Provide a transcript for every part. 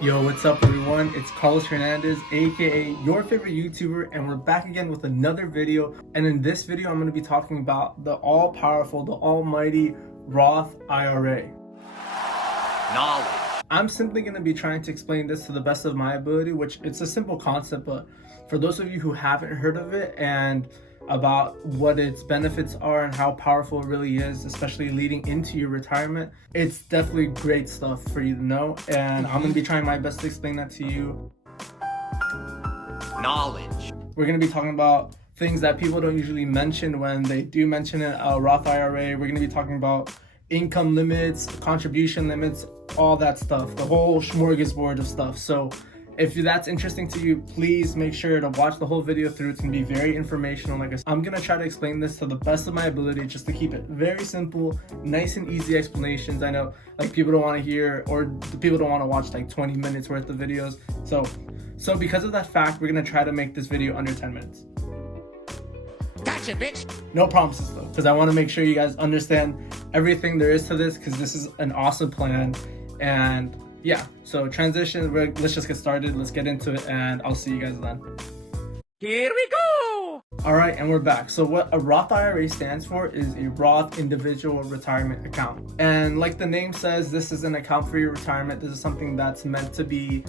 Yo, what's up everyone? It's Carlos Hernandez, aka your favorite YouTuber, and we're back again with another video. And in this video, I'm going to be talking about the all-powerful, the almighty Roth IRA. Knowledge. I'm simply going to be trying to explain this to the best of my ability, which it's a simple concept, but for those of you who haven't heard of it and about what its benefits are and how powerful it really is, especially leading into your retirement, it's definitely great stuff for you to know, and I'm going to be trying my best to explain that to you. Knowledge. We're going to be talking about things that people don't usually mention when they do mention it, Roth IRA. We're going to be talking about income limits, contribution limits, all that stuff, the whole smorgasbord of stuff. So if that's interesting to you, please make sure to watch the whole video through. It's going to be very informational. Like I said, I'm going to try to explain this to the best of my ability, just to keep it very simple, nice and easy explanations. I know like people don't want to hear, or the people don't want to watch like 20 minutes worth of videos. So because of that fact, we're going to try to make this video under 10 minutes. Gotcha, bitch. No promises though, because I want to make sure you guys understand everything there is to this, because this is an awesome plan. And yeah, so transition, let's just get started. Let's get into it, and I'll see you guys then. Here we go. All right, and we're back. So what a Roth IRA stands for is a Roth Individual Retirement Account. And like the name says, this is an account for your retirement. This is something that's meant to be,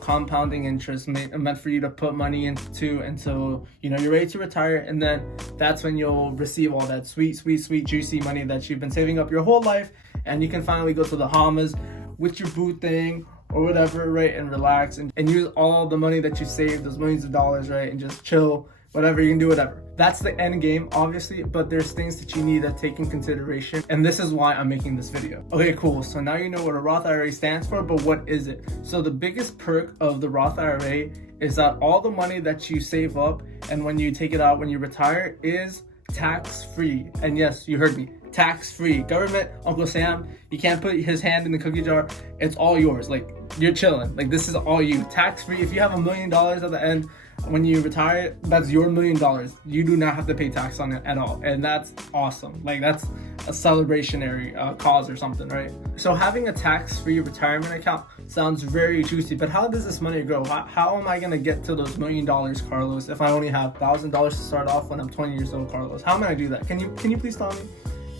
compounding interest, meant for you to put money into until, you're ready to retire. And then that's when you'll receive all that sweet, juicy money that you've been saving up your whole life. And you can finally go to the Bahamas with your boo thing or whatever, right, and relax and use all the money that you saved, those millions of dollars, right, and just chill, whatever, you can do whatever. That's the end game, obviously, but there's things that you need to take in consideration, and this is why I'm making this video. Okay, cool, so now you know what a Roth IRA stands for, but what is it? So the biggest perk of the Roth IRA is that all the money that you save up and when you take it out when you retire is tax-free. And yes, you heard me, tax-free. Government, Uncle Sam, he can't put his hand in the cookie jar. It's all yours. Like, you're chilling. Like, this is all you. Tax-free. If you have $1 million at the end when you retire, that's your $1 million. You do not have to pay tax on it at all. And that's awesome. Like, that's a celebrationary cause or something, right? So having a tax-free retirement account sounds very juicy, but how does this money grow? How am I going to get to those $1 million, Carlos, if I only have $1,000 to start off when I'm 20 years old, Carlos? How am I going to do that? Can you please tell me?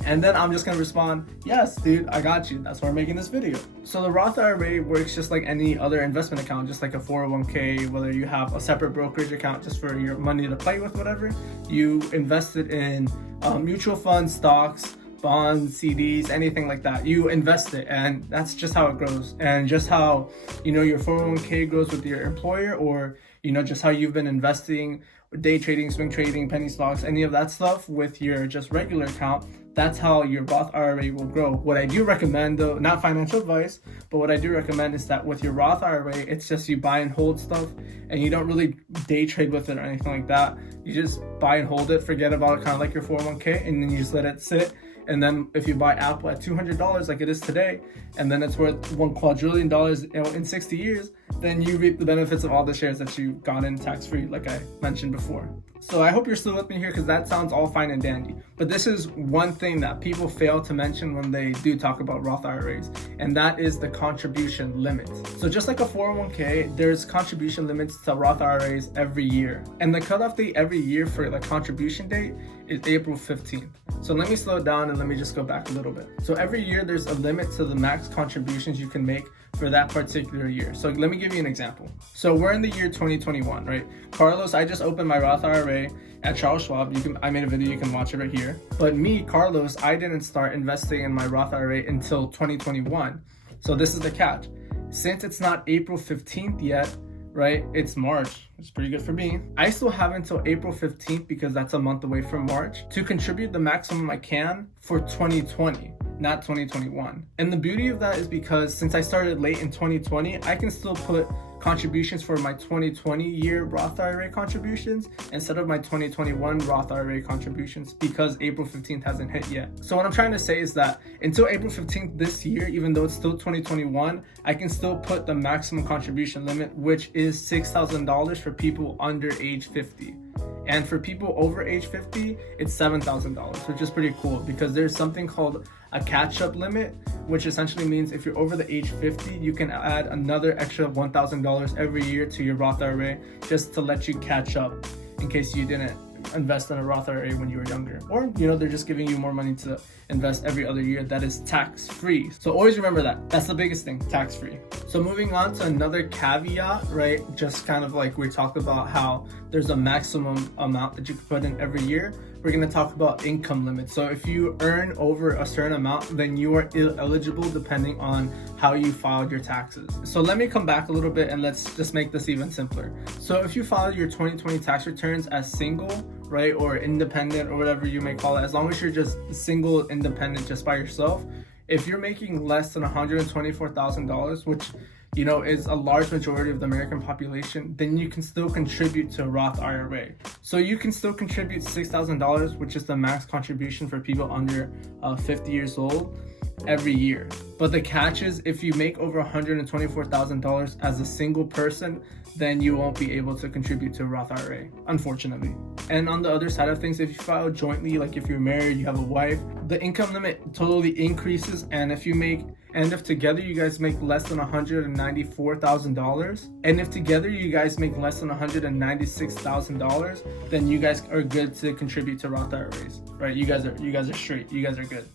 And then I'm just gonna respond, yes, dude, I got you. That's why I'm making this video. So the Roth IRA works just like any other investment account, just like a 401k, whether you have a separate brokerage account just for your money to play with, whatever. You invest it in mutual funds, stocks, bonds, CDs, anything like that. You invest it, and that's just how it grows. And just how, your 401k grows with your employer, or, just how you've been investing, day trading, swing trading, penny stocks, any of that stuff with your just regular account. That's how your Roth IRA will grow. What I do recommend, though, not financial advice, but what I do recommend is that with your Roth IRA, it's just you buy and hold stuff, and you don't really day trade with it or anything like that. You just buy and hold it, forget about it, kind of like your 401k, and then you just let it sit. And then if you buy Apple at $200 like it is today, and then it's worth $1 quadrillion in 60 years, then you reap the benefits of all the shares that you got in tax-free, like I mentioned before. So I hope you're still with me here, because that sounds all fine and dandy. But this is one thing that people fail to mention when they do talk about Roth IRAs, and that is the contribution limits. So just like a 401k, there's contribution limits to Roth IRAs every year. And the cutoff date every year for the contribution date is April 15th. So let me slow it down and let me just go back a little bit. So every year there's a limit to the max contributions you can make for that particular year. So let me give you an example. So we're in the year 2021, right? Carlos, I just opened my Roth IRA at Charles Schwab. I made a video, you can watch it right here. But me, Carlos, I didn't start investing in my Roth IRA until 2021. So this is the catch. Since it's not April 15th yet, right? It's March. It's pretty good for me. I still have until April 15th, because that's a month away from March, to contribute the maximum I can for 2020, not 2021. And the beauty of that is because since I started late in 2020, I can still put contributions for my 2020 year Roth IRA contributions instead of my 2021 Roth IRA contributions, because April 15th hasn't hit yet. So what I'm trying to say is that until April 15th this year, even though it's still 2021, I can still put the maximum contribution limit, which is $6,000 for people under age 50. And for people over age 50, it's $7,000, which is pretty cool because there's something called a catch-up limit, which essentially means if you're over the age 50, you can add another extra $1,000 every year to your Roth IRA just to let you catch up in case you didn't invest in a Roth IRA when you were younger, or they're just giving you more money to invest every other year that is tax-free. So always remember that's the biggest thing, tax-free. So moving on to another caveat, right? Just kind of like we talked about how there's a maximum amount that you can put in every year. We're going to talk about income limits. So if you earn over a certain amount, then you are eligible depending on how you filed your taxes. So let me come back a little bit and let's just make this even simpler. So if you filed your 2020 tax returns as single, right, or independent or whatever you may call it, as long as you're just single, independent, just by yourself, if you're making less than $124,000, which is a large majority of the American population, then you can still contribute to a Roth IRA. So you can still contribute $6,000, which is the max contribution for people under 50 years old every year. But the catch is if you make over $124,000 as a single person, then you won't be able to contribute to a Roth IRA, unfortunately. And on the other side of things, if you file jointly, like if you're married, you have a wife, the income limit totally increases. And if together you guys make less than $194,000, and if together you guys make less than $196,000, then you guys are good to contribute to Roth IRAs, right? You guys are straight. You guys are good.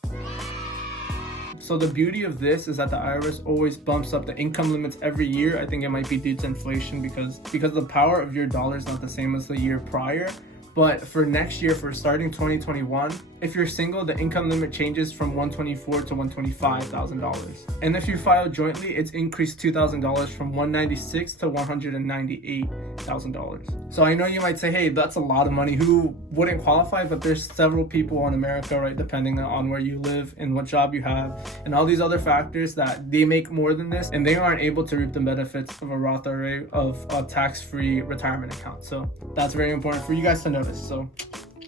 So the beauty of this is that the IRS always bumps up the income limits every year. I think it might be due to inflation because the power of your dollar is not the same as the year prior. But for next year, for starting 2021, if you're single, the income limit changes from $124,000 to $125,000. And if you file jointly, it's increased $2,000 from $196,000 to $198,000. So I know you might say, hey, that's a lot of money. Who wouldn't qualify? But there's several people in America, right, depending on where you live and what job you have and all these other factors that they make more than this and they aren't able to reap the benefits of a Roth IRA, of a tax-free retirement account. So that's very important for you guys to notice. So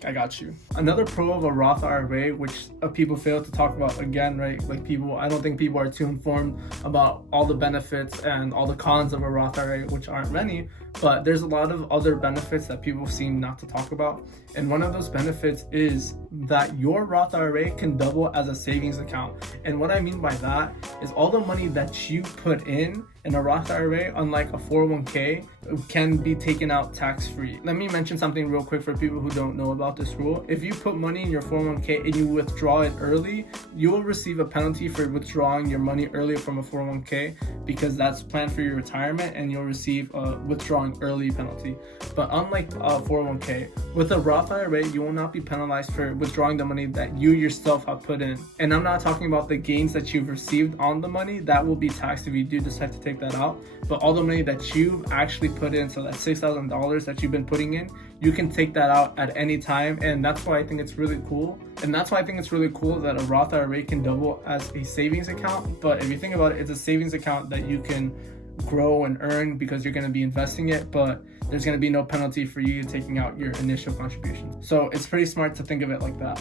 I got you. Another pro of a Roth IRA, which people fail to talk about again, right? Like I don't think people are too informed about all the benefits and all the cons of a Roth IRA, which aren't many, but there's a lot of other benefits that people seem not to talk about. And one of those benefits is that your Roth IRA can double as a savings account. And what I mean by that is all the money that you put in a Roth IRA, unlike a 401k, can be taken out tax-free. Let me mention something real quick for people who don't know about this rule. If you put money in your 401k and you withdraw it early, you will receive a penalty for withdrawing your money early from a 401k because that's planned for your retirement and you'll receive a withdrawing early penalty. But unlike a 401k, with a Roth IRA, you will not be penalized for withdrawing the money that you yourself have put in. And I'm not talking about the gains that you've received on the money. That will be taxed if you do decide to take that out. But all the money that you've actually put in, so that $6,000 that you've been putting in, you can take that out at any time. And that's why I think it's really cool. And that's why I think it's really cool that a Roth IRA can double as a savings account. But if you think about it, it's a savings account that you can grow and earn because you're going to be investing it, but there's going to be no penalty for you taking out your initial contribution. So it's pretty smart to think of it like that.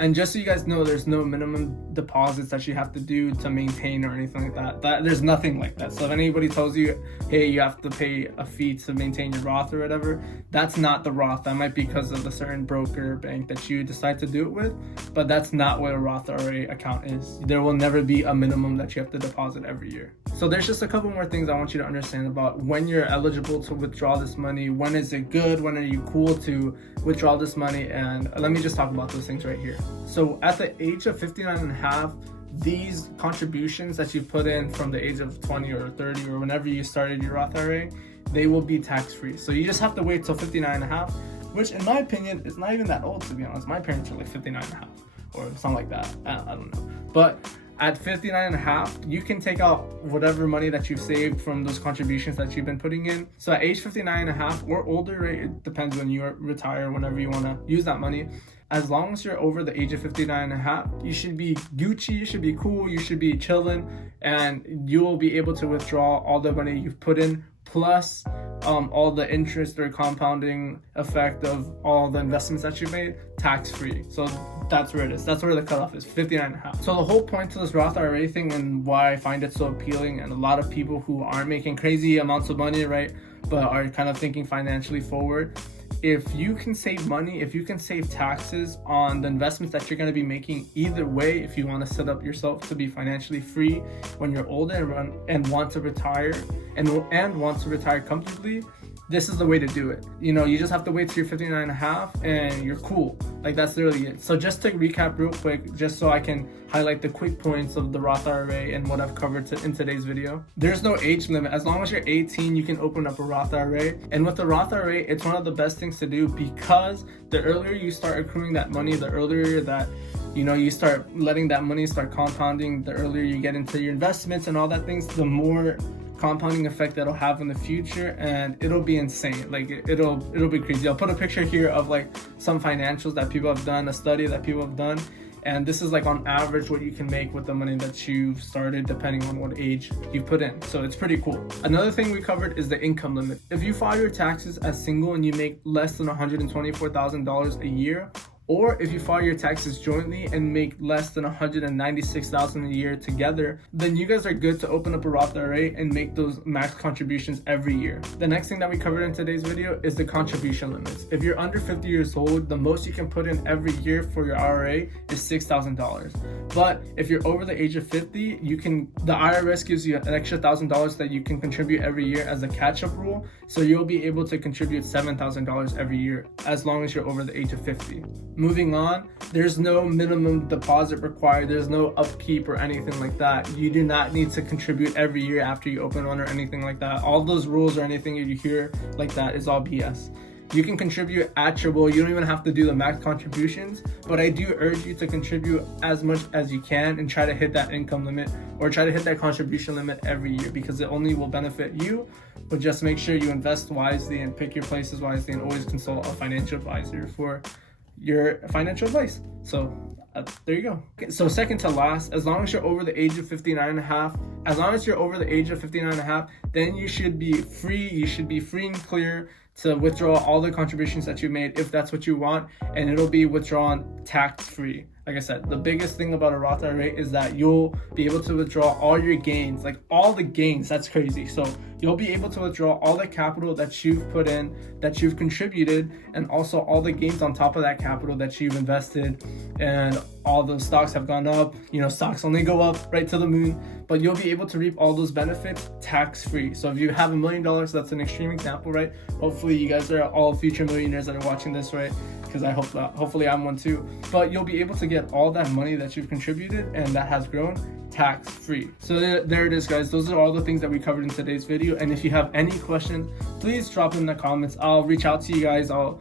And just so you guys know, there's no minimum deposits that you have to do to maintain or anything like that. There's nothing like that. So if anybody tells you, hey, you have to pay a fee to maintain your Roth or whatever, that's not the Roth. That might be because of the certain broker or bank that you decide to do it with, but that's not what a Roth IRA account is. There will never be a minimum that you have to deposit every year. So there's just a couple more things I want you to understand about when you're eligible to withdraw this money. When is it good? When are you cool to withdraw this money? And let me just talk about those things right here. So at the age of 59 and a half, these contributions that you put in from the age of 20 or 30 or whenever you started your Roth IRA, they will be tax-free. So you just have to wait till 59 and a half, which in my opinion is not even that old, to be honest. My parents are like 59 and a half or something like that. I don't know. But at 59 and a half, you can take out whatever money that you've saved from those contributions that you've been putting in. So at age 59 and a half or older, right, it depends when you retire, whenever you want to use that money. As long as you're over the age of 59 and a half, you should be Gucci, you should be cool, you should be chilling, and you will be able to withdraw all the money you've put in, plus all the interest or compounding effect of all the investments that you made tax free. So that's where it is. That's where the cutoff is, 59.5. So the whole point to this Roth IRA thing and why I find it so appealing, and a lot of people who aren't making crazy amounts of money, right, but are kind of thinking financially forward, if you can save money, if you can save taxes on the investments that you're going to be making either way, if you want to set up yourself to be financially free when you're older and want to retire and want to retire comfortably, this is the way to do it. You know, you just have to wait till you're 59.5 and you're cool. Like, that's literally it. So just to recap real quick, just so I can highlight the quick points of the Roth IRA and what I've covered in today's video. There's no age limit. As long as you're 18, you can open up a Roth IRA. And with the Roth IRA, it's one of the best things to do, because the earlier you start accruing that money, the earlier that you start letting that money start compounding, the earlier you get into your investments and all that things, the more compounding effect that'll have in the future, and it'll be insane. Like, it'll be crazy. I'll put a picture here of like some financials that people have done, a study that people have done, and this is like on average what you can make with the money that you've started, depending on what age you put in. So it's pretty cool. Another thing we covered is the income limit. If you file your taxes as single and you make less than $124,000 a year, or if you file your taxes jointly and make less than $196,000 a year together, then you guys are good to open up a Roth IRA and make those max contributions every year. The next thing that we covered in today's video is the contribution limits. If you're under 50 years old, the most you can put in every year for your IRA is $6,000. But if you're over the age of 50, the IRS gives you an extra $1,000 that you can contribute every year as a catch-up rule. So you'll be able to contribute $7,000 every year as long as you're over the age of 50. Moving on, there's no minimum deposit required. There's no upkeep or anything like that. You do not need to contribute every year after you open one or anything like that. All those rules or anything you hear like that is all BS. You can contribute at your will. You don't even have to do the max contributions, but I do urge you to contribute as much as you can and try to hit that income limit or try to hit that contribution limit every year, because it only will benefit you. But just make sure you invest wisely and pick your places wisely, and always consult a financial advisor for your financial advice. So there you go. Okay, so second to last, as long as you're over the age of 59.5, then you should be free. You should be free and clear to withdraw all the contributions that you made if that's what you want, and it'll be withdrawn tax-free. Like I said, the biggest thing about a Roth IRA is that you'll be able to withdraw all your gains, like all the gains. That's crazy. So you'll be able to withdraw all the capital that you've put in, that you've contributed, and also all the gains on top of that capital that you've invested. And all those stocks have gone up. You know, stocks only go up right to the moon, but you'll be able to reap all those benefits tax-free. So if you have $1 million, that's an extreme example, right? Hopefully you guys are all future millionaires that are watching this, right? Because I hope that, hopefully I'm one too. But you'll be able to get all that money that you've contributed and that has grown tax-free. So there it is, guys. Those are all the things that we covered in today's video. And if you have any questions, please drop them in the comments. I'll reach out to you guys. I'll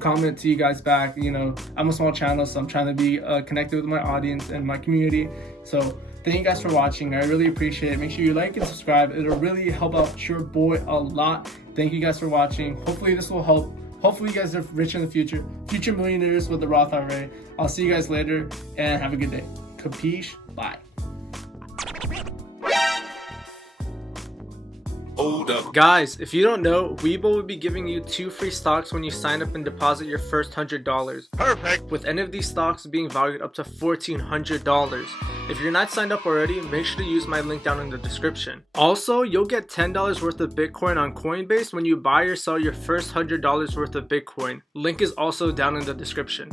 comment to you guys back. You know, I'm a small channel, so I'm trying to be connected with my audience and my community. So thank you guys for watching. I really appreciate it. Make sure you like and subscribe. It'll really help out your boy a lot. Thank you guys for watching. Hopefully this will help. Hopefully you guys are rich in the future millionaires with the Roth IRA. I'll see you guys later, and have a good day. Capiche? Bye. Hold up. Guys, if you don't know, WeBull will be giving you 2 free stocks when you sign up and deposit your first $100. Perfect. With any of these stocks being valued up to $1,400. If you're not signed up already, make sure to use my link down in the description. Also, you'll get $10 worth of Bitcoin on Coinbase when you buy or sell your first $100 worth of Bitcoin. Link is also down in the description.